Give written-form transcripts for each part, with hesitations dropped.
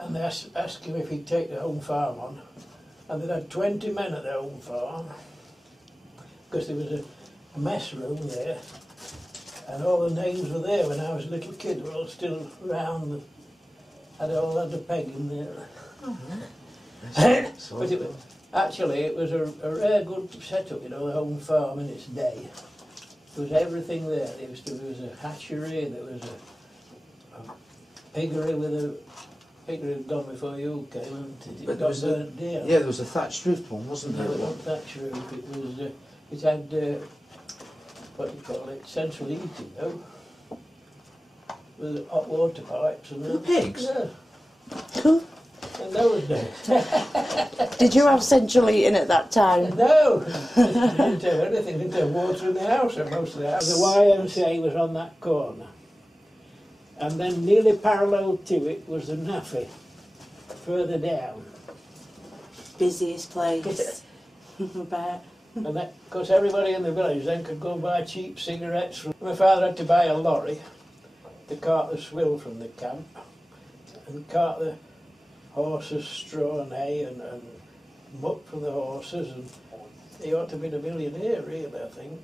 and they asked him if he'd take the home farm on. And they'd had 20 men at their home farm, because there was a mess room there, and all the names were there when I was a little kid, were all still round, had all had a peg in there. But it was a rare good setup, you know, the home farm in its day. There was everything there. There was a hatchery, there was a piggery with a piggery had gone before you came, and it got burnt down. Yeah, there was a thatched roof one, wasn't there? No, it wasn't thatched roof. It had what do you call it? Central heating, though, with hot water pipes and the pigs. Yeah. In those days. Did you have central heating at that time? No, didn't have anything. Didn't have water in the house at most of the house. The YMCA was on that corner, and then nearly parallel to it was the NAFI, further down. Busiest place. Bet. And that, because everybody in the village then could go buy cheap cigarettes. My father had to buy a lorry to cart the swill from the camp and cart the horses, straw and hay and muck from the horses, and he ought to have been a millionaire, really, I think.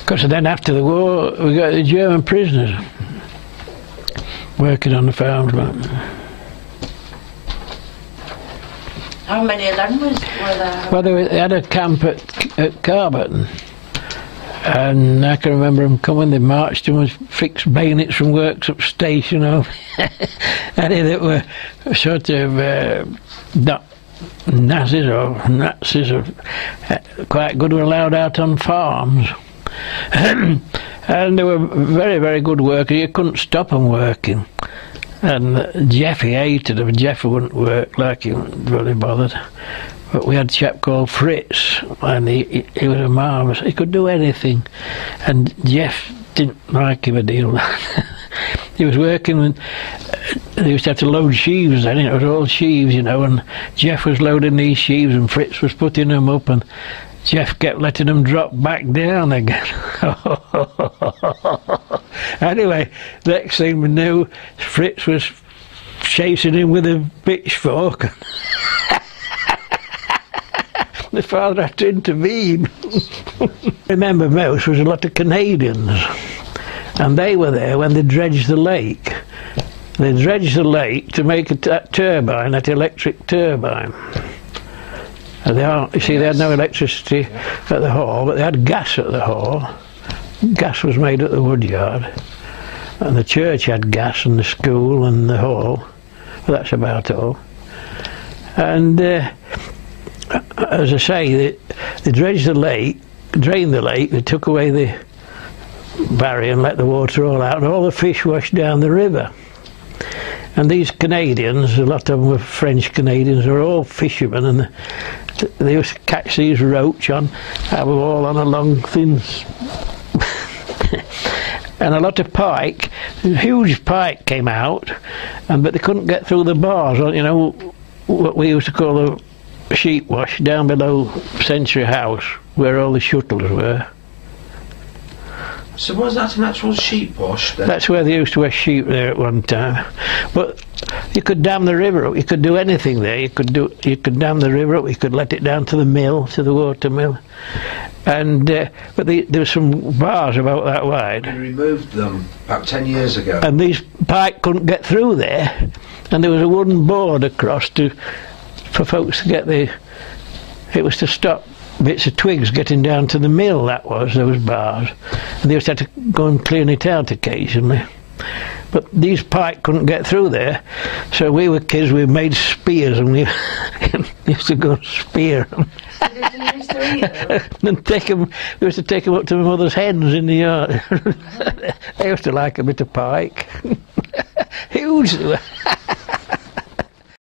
Because then after the war, we got the German prisoners working on the farms. How many of them were there? Well, they had a camp at Carberton, and I can remember them coming. They marched and was fixed bayonets from works up station, or any that were sort of not Nazis or quite good, were allowed out on farms. And they were very, very good workers. You couldn't stop them working. And Jeffy hated them. Jeffy wouldn't work, like he wasn't really bothered. But we had a chap called Fritz, and he was a marvellous. He could do anything. And Jeff didn't like him a deal. He was working with, they used to have to load sheaves then, it was all sheaves, you know, and Jeff was loading these sheaves and Fritz was putting them up, and Jeff kept letting them drop back down again. Anyway, next thing we knew, Fritz was chasing him with a pitchfork. The father had to intervene. I remember most was a lot of Canadians, and they were there when they dredged the lake. They dredged the lake to make a turbine, that electric turbine. And you see, they had no electricity at the hall, but they had gas at the hall. Gas was made at the woodyard, and the church had gas, and the school and the hall. But that's about all. And as I say, they dredged the lake, drained the lake, they took away the barrier and let the water all out, and all the fish washed down the river. And these Canadians, a lot of them were French Canadians, were all fishermen, and they used to catch these roach on, have them all on a long thin and a lot of pike, huge pike came out, but they couldn't get through the bars, you know, what we used to call the sheep wash down below Century House, where all the shuttles were. So was that an actual sheep wash then? That's where they used to wash sheep there at one time. But you could dam the river up, you could do anything there. You could dam the river up, you could let it down to the mill, to the water mill. And but there were some bars about that wide. We removed them about 10 years ago. And these pike couldn't get through there, and there was a wooden board across for folks to get it was to stop bits of twigs getting down to the mill, that was, those bars. And they used to have to go and clean it out occasionally. But these pike couldn't get through there, so we were kids, we made spears, and we used to go and spear them. And take them, we used to take them up to my mother's hens in the yard. They used to like a bit of pike. Huge.